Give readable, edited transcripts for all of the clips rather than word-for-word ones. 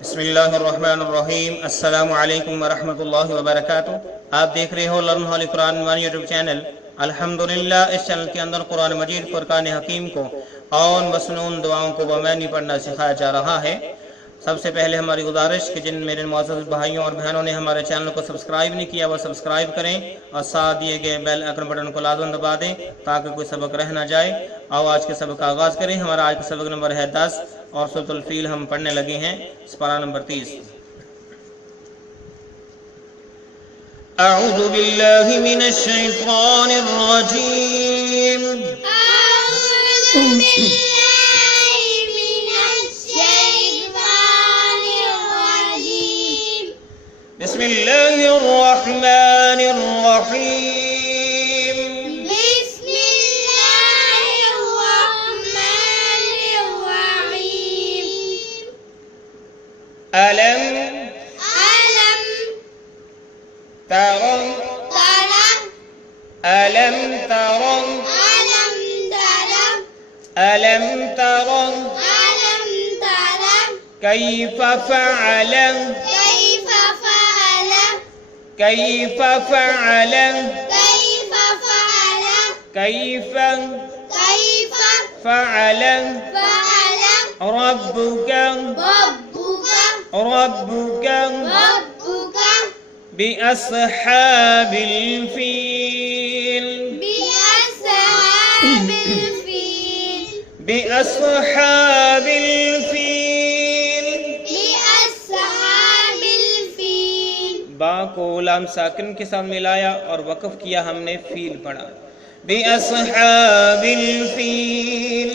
بسم اللہ الرحمن الرحیم۔ السلام علیکم ورحمۃ اللہ وبرکاتہ۔ آپ دیکھ رہے ہو learn holy Quran on YouTube channel. الحمدللہ اس چینل کے اندر قرآن مجید فرقان حکیم کو اور مسنون دعاؤں کو بمعنی پڑھنا سکھایا جا رہا ہے۔ سب سے پہلے ہماری گزارش کہ جن میرے معزز بھائیوں اور بہنوں نے ہمارے چینل کو سبسکرائب نہیں کیا وہ سبسکرائب کریں اور ساتھ دیے گئے بیل آئیکن بٹن کو لازم دبا دیں تاکہ کوئی سبق رہ نہ جائے۔ آؤ آج کے سبق کا آغاز کریں۔ ہمارا آج کا سبق نمبر ہے 10 اور سورۃ الفیل ہم پڑھنے لگے ہیں، سپارہ نمبر 30۔ اعوذ باللہ من الشیطان الرجیم۔ بسم اللہ الرحمن الرحیم۔ بسم اللہ الرحمن الرحیم۔ ألم تر ألم تر ألم تر كيف فعل كيف فعل كيف فعل ربك بأصحاب الفيل بأصحاب الفيل۔ با کو لام ساکن کے ساتھ ملایا اور وقف کیا، ہم نے فیل پڑھا۔ بأصحاب الفیل۔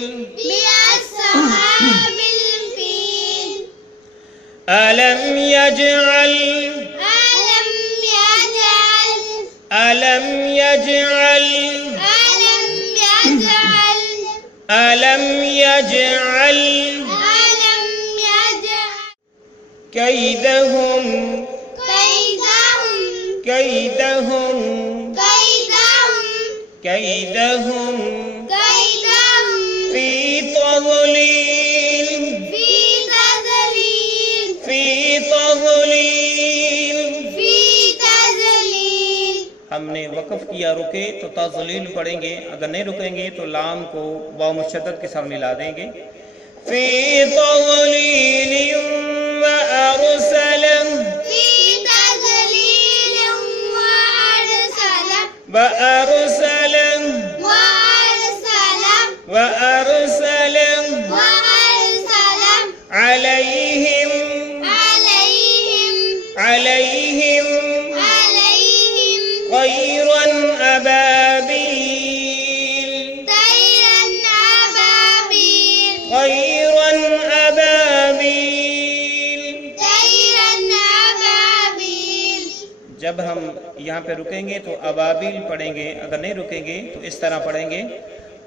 ألم يجعل ألم يجعل ألم يجعل كيدهم كيدهم كيدهم في تضليل في تضليل۔ ہم نے وقف کیا، رکے تو تضلیل پڑھیں گے، اگر نہیں رکیں گے تو لام کو واو مشدد کے ساتھ ملا دیں گے۔ فی تضلیل وأرسل وأرسل وأرسل عليهم طيرا أبابيل طيرا أبابيل۔ جب ہم یہاں پہ رکیں گے تو ابابیل پڑھیں گے، اگر نہیں رکیں گے تو اس طرح پڑھیں گے۔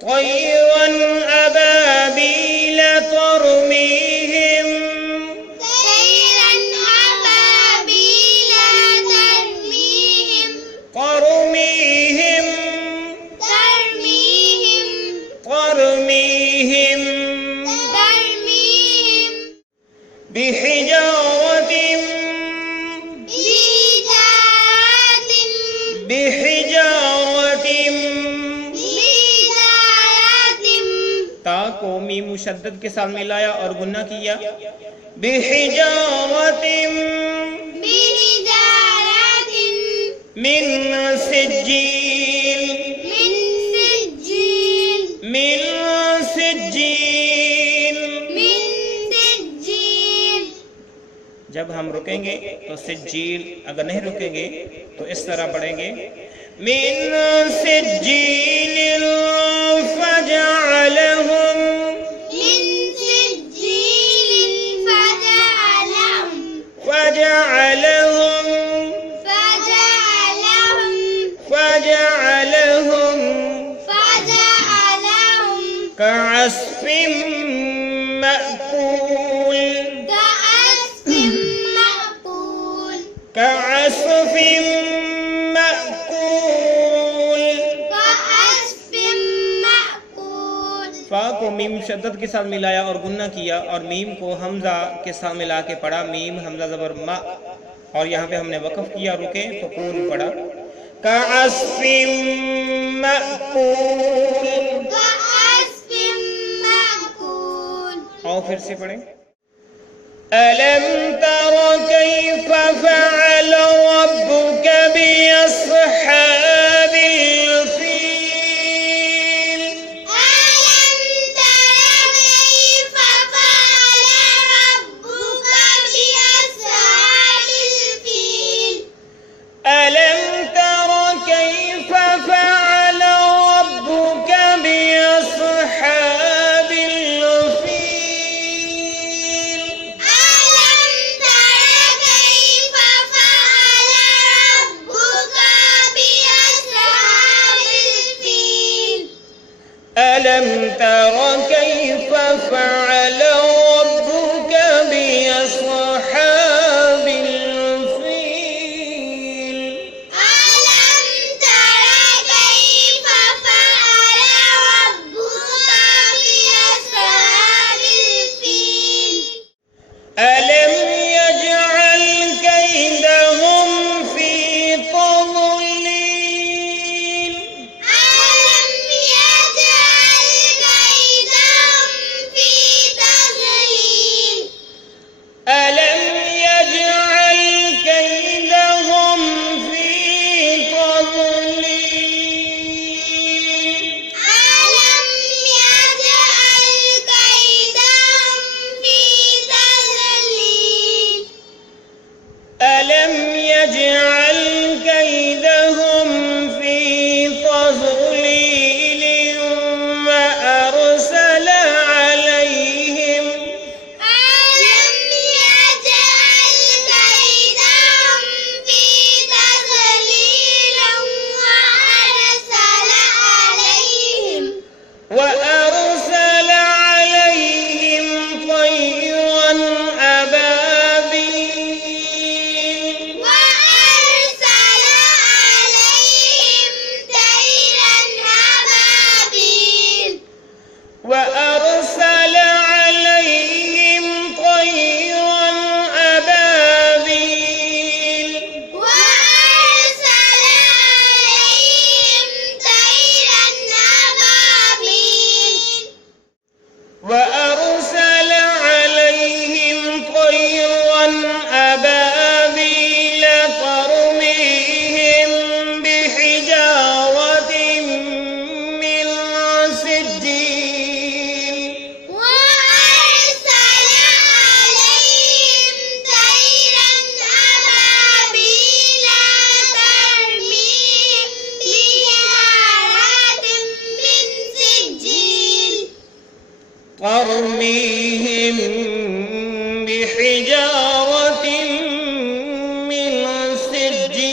طيرا أبابيل ترميهم ترميهم بحجارة تا کو میم مشدد کے ساتھ ملایا اور گنہ کیا۔ بحجارة من سجيل من سجيل۔ جب ہم رکیں گے تو سجیل، اگر نہیں رکیں گے تو اس طرح پڑھیں گے۔ من سجیل فجعلهم كعصف مأكول كعصف مأكول۔ فا کو میم شدت کے ساتھ ملایا اور گنہ کیا اور میم کو حمزہ کے ساتھ ملا کے پڑھا، میم حمزہ زبر ما، اور یہاں پہ ہم نے وقف کیا، رکے تو قول پڑھا، کعصف مأکول، كعصف مأكول. اور پھر سے پڑھیں، ألم تر كيف فعل ربك بأصحاب الفيل، ألم تر كيف فعل ربك بأصحاب الفيل. ألم تر كيف فعل ربك بأصحاب الفيل، ألم تر كيف فعل ربك بأصحاب الفيل. ألم تر كيف فعل ربك بأصحاب الفيل، ألم تر كيف فعل ربك بأصحاب الفيل. ألم يجعل كيدهم في تضليل، ألم يجعل كيدهم في تضليل. ألم يجعل كيدهم في تضليل، ألم يجعل كيدهم في تضليل. ألم يجعل كيدهم في تضليل وأرسل عليهم، ألم يجعل كيدهم في تضليل وأرسل عليهم طيرا أبابيل، وأرسل عليهم طيرا أبابيل. وأرسل عليهم طيرا أبابيل، وأرسل عليهم طيرا أبابيل. وأرسل عليهم طيرا أبابيل ترميهم بحجارة من سجيل، وأرسل عليهم طيرا أبابيل ترميهم بحجارة من سجيل. ترميهم بحجارة من سجيل،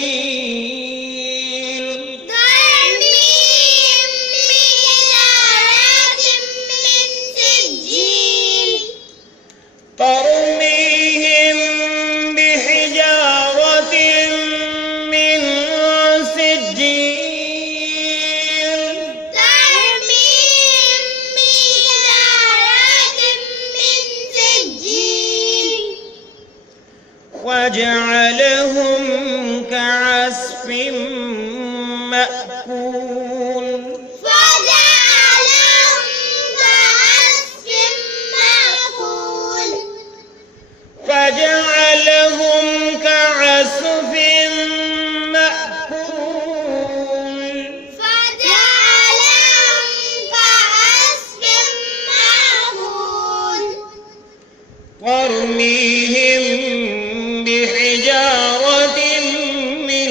ترميهم بحجارة من سجيل. ترميهم بحجارة من سجيل، ترميهم بحجارة من سجيل. وجعلهم كعصف مأكول، فجعلهم كعصف مأكول. فجعلهم كعصف مأكول، فجعلهم كعصف مأكول. ترميهم بحجارة من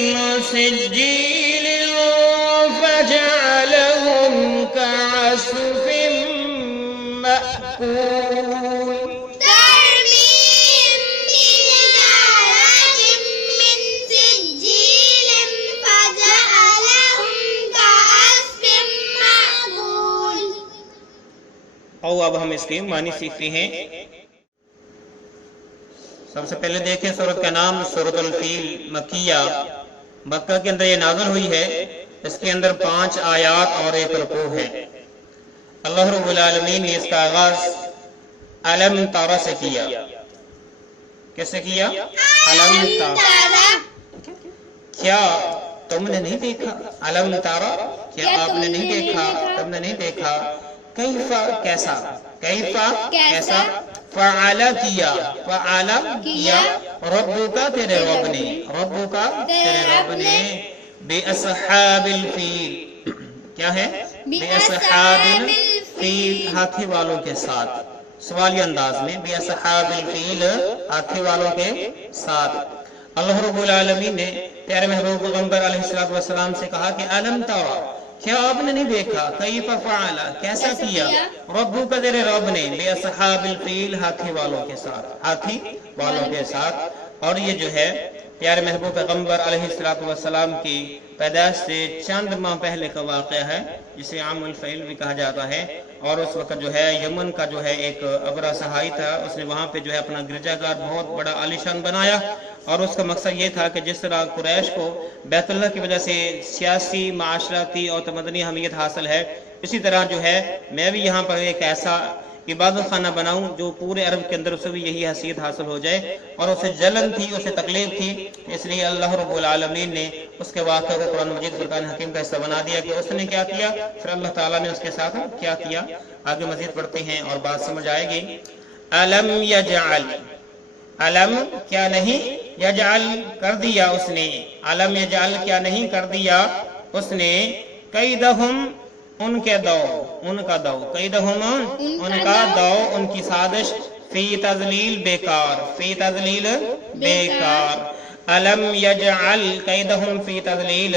سجيل فجعلهم كعصف مأكول. ترميهم بحجارة من سجيل فجعلهم كعصف مأكول. اور اب ہم اس کے معنی سیکھتے ہیں. سب سے پہلے دیکھیں سورت کا نام سورت الفیل مکیہ، مکہ کے اندر یہ نازل ہوئی ہے. اس کے اندر 5 آیات اور 1 رکوع ہے. अल्लाह रब्बुल आलमीन ने इसका आगाज अलम तारा से किया। कैसे किया? अलम तारा, क्या तुमने नहीं देखा? अलम तारा, क्या आपने नहीं देखा, तुमने नहीं देखा? कैफा, कैसा, कैफा कैसा, फ़अला किया, फ़अला किया, रब्बुका तेरे रब ने, रब्बुका तेरे रब ने, बिअस्हाबिल फील, क्या है? बिअस्हाबिल फील, हाथी वालों के साथ, सवाली अंदाज में, बिअस्हाबिल फील, हाथी वालों के साथ। अल्लाह रब्बुल आलमीन ने प्यारे महबूब पैगंबर अलैहिस्सलातु वस्सलाम से कहा कि अलम तरा, क्या आपने नहीं देखा? कैफ़ फ़अला, कैसा किया? रब्बुका तेरे रब ने, बिअस्हाबिल फील, हाथी वालों के साथ, हाथी वालों के साथ। और ये जो है प्यारे महबूब पैगंबर अलैहिस्सलातु वस्सलाम की पैदाइश से चंद माह पहले का वाक़या है, जिसे आमुल फ़ैल भी कहा जाता है। और उस वक्त जो है यमन का जो है एक अबरा सहाई था, उसने वहाँ पे जो है अपना गिरजाघर बहुत बड़ा आलीशान बनाया। और उसका मकसद ये था कि जिस तरह कुरैश को बैतुल्लाह की वजह से सियासी, माशराती और तमदनी अहमियत हासिल है, इसी तरह जो है मैं भी यहाँ पर एक ऐसा इबादत खाना बनाऊं जो पूरे अरब के अंदर उसे भी यही हैसियत हासिल हो जाए। और उसे जलन थी, उसे तकलीफ थी, इसलिए अल्लाह रब्बुल आलमीन ने उसके वाक़े को कुरान मजीद फुरकान हकीम का हिस्सा बना दिया कि उसने क्या किया, फिर अल्लाह ताला ने उसके साथ क्या किया। आगे मजीद पढ़ते हैं और बात समझ आएगी। अलम यजअल, अलम क्या नहीं, यजअल कर दिया उसने, अलम यजअल क्या नहीं कर दिया उसने, कैदहुम उनके दौ, उनका दौ, कैदहुम उनका दौ, उनकी साजिश, फी तज़लील बेकार, फी तज़लील बेकार। अलम यजअल कैदहुम फी तज़लील,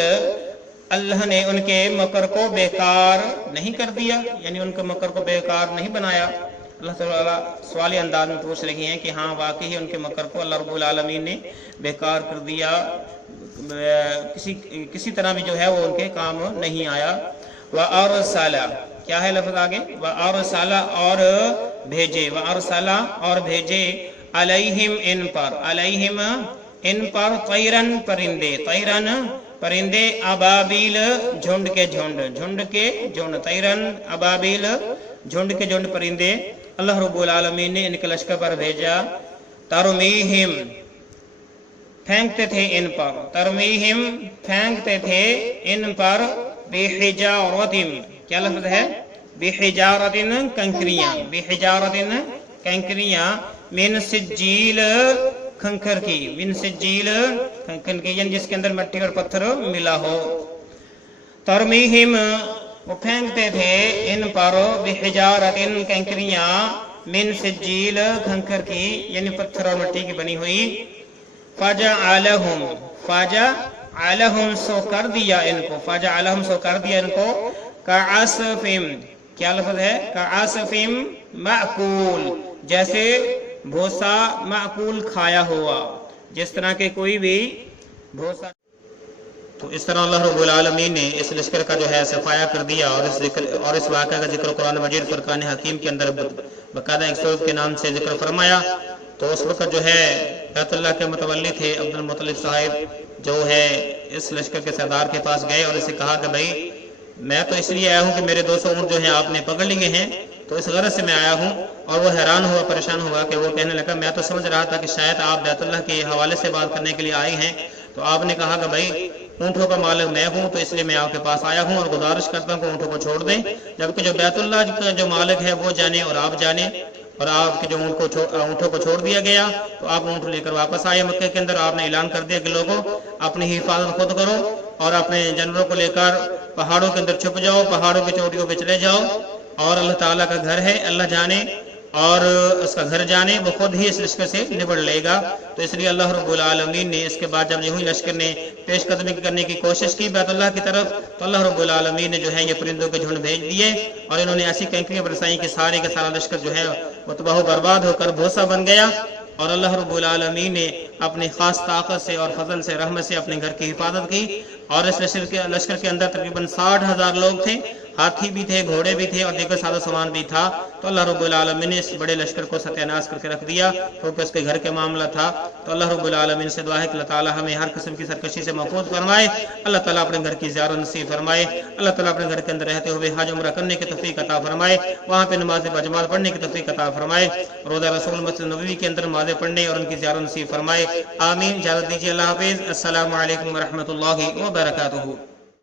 अल्लाह ने उनके मकर को बेकार नहीं कर दिया, यानी उनके मकर को बेकार नहीं बनाया। अल्लाह ताला सवाली अंदाज में पूछ रही हैं कि हाँ वाकई ही उनके मकर को अल्लाह रब्बुल आलमीन ने बेकार कर दिया, किसी तरह भी जो है वो उनके काम नहीं आया। व अरसला, क्या है लफ्ज़ आगे? व अरसला, और भेजे, व अरसला और भेजे, अलैहिम इन पर, अलैहिम इन पर, तैरन परिंदे, तैरन परिंदे, अबाबील झुंड के झुंड, झुंड के झुंड, तैरन अबाबील झुंड के झुंड परिंदे अल्लाह रब्बुल आलमीन ने इनके लश्कर पर भेजा। तरमीहिम फेंकते थे इन पर, तरमीहिम फेंकते थे इन पर, बिहिजारतिन, क्या लफ्ज़ है? बिहिजारतिन कंकरियां, बिहिजारतिन कंकरियां, मिन सिज्जील कंकर की, मिन सिज्जील कंकर की, यानी जिसके अंदर मिट्टी और पत्थर मिला हो। तरमीहिम वो फेंकते थे इन पर, बिहिजारतिन कंकरियां, मिन सिज्जील कंकर की, यानी पत्थर और मिट्टी की बनी हुई। फजअलहुम, फजअलहुम सो कर दिया इनको, फजअलहुम सो कर दिया इनको, कअसफिम, क्या लफ्ज़ है? कअसफिम माकूल, जैसे भूसा माकूल खाया हुआ, जिस तरह के कोई भी भूसा। तो इस तरह अल्लाह रब्बुल आलमीन ने इस लश्कर का जो है सफाया कर दिया। और इस वाक़े का जिक्र कुरान मजीद फुरकान हकीम के अंदर बाकायदा एक सूरत के नाम से जिक्र फरमाया। तो उस वक्त जो है बैतुल्लाह के मुतवल्ली थे अब्दुल मुत्तलिब साहिब, जो है इस लश्कर के सरदार के पास गए और इसे कहा कि भाई मैं तो इसलिए आया हूँ कि मेरे 200 ऊँट जो है आपने पकड़ लिए हैं, तो इस गरज से मैं आया हूँ। और वो हैरान हुआ, परेशान हुआ कि वो कहने लगा मैं तो समझ रहा था कि शायद आप बैतुल्लाह के हवाले से बात करने के लिए आए हैं। तो आपने कहा कि भाई ऊँटों का मालिक मैं हूँ, तो इसलिए मैं आपके पास आया हूँ और गुजारिश करता हूँ कि ऊँटों को छोड़ दें, जबकि जो बैतुल्लाह का जो मालिक है वो जाने और आप जाने। और आपके जो ऊँटों को छोड़ दिया गया, तो आप ऊँट लेकर वापस आए मक्के के अंदर। आपने ऐलान कर दिया कि लोगों अपनी हिफाजत खुद करो और अपने जानवरों को लेकर पहाड़ों के अंदर छुप जाओ, पहाड़ों की चोटियों पे चले जाओ। और अल्लाह ताला का घर है, अल्लाह जाने और उसका घर जाने, वो खुद ही इस लश्कर से निबड़ लेगा। तो इसलिए अल्लाह रब्बुल आलमीन ने इसके बाद जब यूं ही लश्कर ने पेशकदमी करने की कोशिश की बैतुल्लाह की तरफ, तो अल्लाह रब्बुल आलमीन ने जो है ये परिंदों के झुंड भेज दिए और इन्होंने ऐसी कैंकरियां बरसाई कि सारे का सारा लश्कर जो है वो तबाह बर्बाद होकर भूसा बन गया। और अल्लाह रब्बुल आलमीन ने अपनी खास ताकत से और फजल से, रहमत से अपने घर की हिफाजत की। और इस लश्कर के अंदर तकरीबन 60,000 लोग थे। ہاتھی بھی تھے، گھوڑے بھی تھے اور دیگر سادہ سامان بھی تھا، تو اللہ رب العالمین نے اس بڑے لشکر کو ستیہ ناش کر کے رکھ دیا، کیونکہ اس کے گھر کے معاملہ تھا۔ تو اللہ رب العالمین سے دعا ہے کہ اللہ تعالی ہمیں ہر قسم کی سرکشی سے محفوظ فرمائے، اللہ تعالیٰ اپنے گھر کی زیارت نصیب فرمائے، اللہ تعالیٰ اپنے گھر کے اندر رہتے ہوئے حج عمرہ کرنے کی توفیق عطا فرمائے، وہاں پہ نماز بجماعت پڑھنے کی توفیق عطا فرمائے، روضہ رسول مسجد نبوی کے اندر نمازیں پڑھنے اور ان کی زیارت نصیب فرمائے، آمین۔ اجازت دیجیے، اللہ حافظ، السلام علیکم ورحمۃ اللہ وبرکاتہ۔